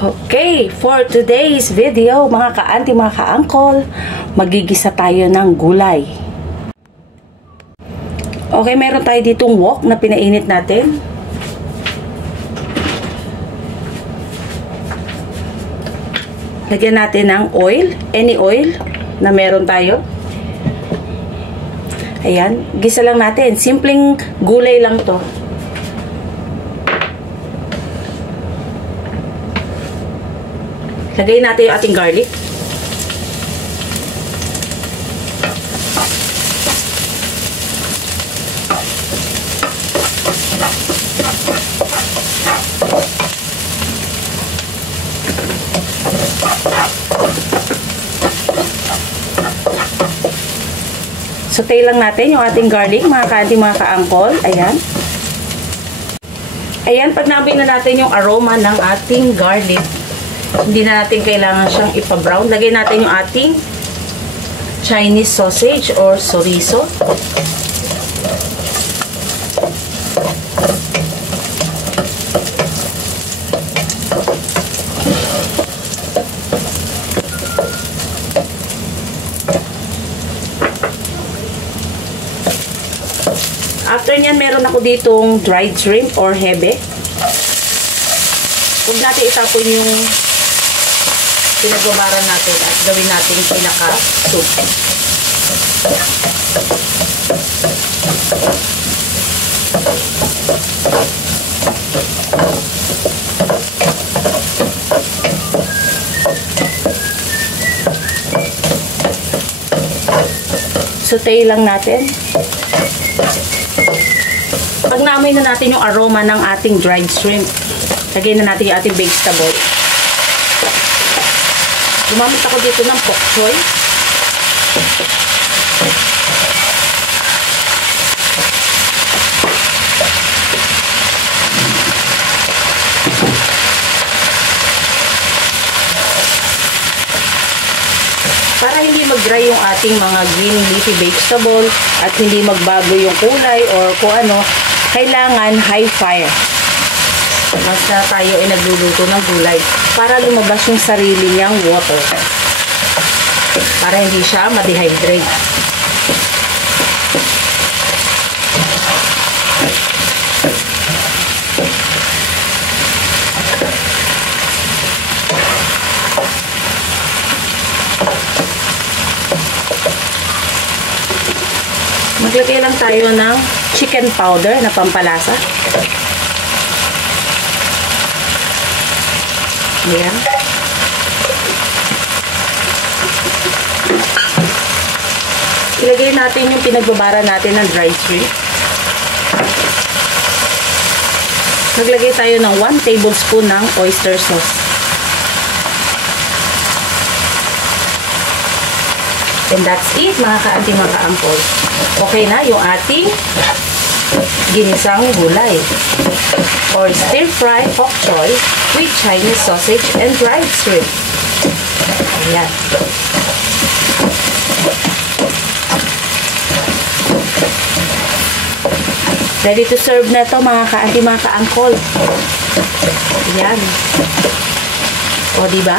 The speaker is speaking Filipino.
Okay, for today's video, mga ka-auntie, mga ka-uncle, magigisa tayo ng gulay. Okay, meron tayo ditong wok na pinainit natin. Lagyan natin ng oil, any oil na meron tayo. Ayan, gisa lang natin. Simpleng gulay lang to. Lagay natin yung ating garlic. Saute lang natin yung ating garlic, mga ka-auntie, mga ka-uncle. Ayan. Ayan, pag naabay na natin yung aroma ng ating garlic, hindi na natin kailangan siyang ipa-brown. Lagay natin yung ating Chinese sausage or chorizo. After nyan, meron ako ditong dried shrimp or hebe. Huwag natin itapon yung pinagbabaran natin at gawin natin pinaka-soup. Saute lang natin. Pag naamoy na natin yung aroma ng ating dried shrimp, lagyan na natin yung ating vegetable. Gumamit ako dito ng pok choy. Para hindi mag-dry yung ating mga green leafy vegetable at hindi magbago yung kulay or kung ano, kailangan high fire. Basta tayo ay nagluluto ng gulay para lumabas yung sarili niyang water. Para hindi siya ma-dehydrate. Maglagay lang tayo ng chicken powder na pampalasa. Ayan. Ilagay natin yung pinagbabara natin ng dried shrimp. Maglagay tayo ng 1 tablespoon ng oyster sauce. And that's it, mga ka-auntie, mga ka-uncle. Okay na yung ating ginisang gulay or stir-fry bok choy with Chinese sausage and dried shrimp. Ayan. Ready to serve na ito, mga ka-auntie, mga ka-uncle. Ayan. O, diba?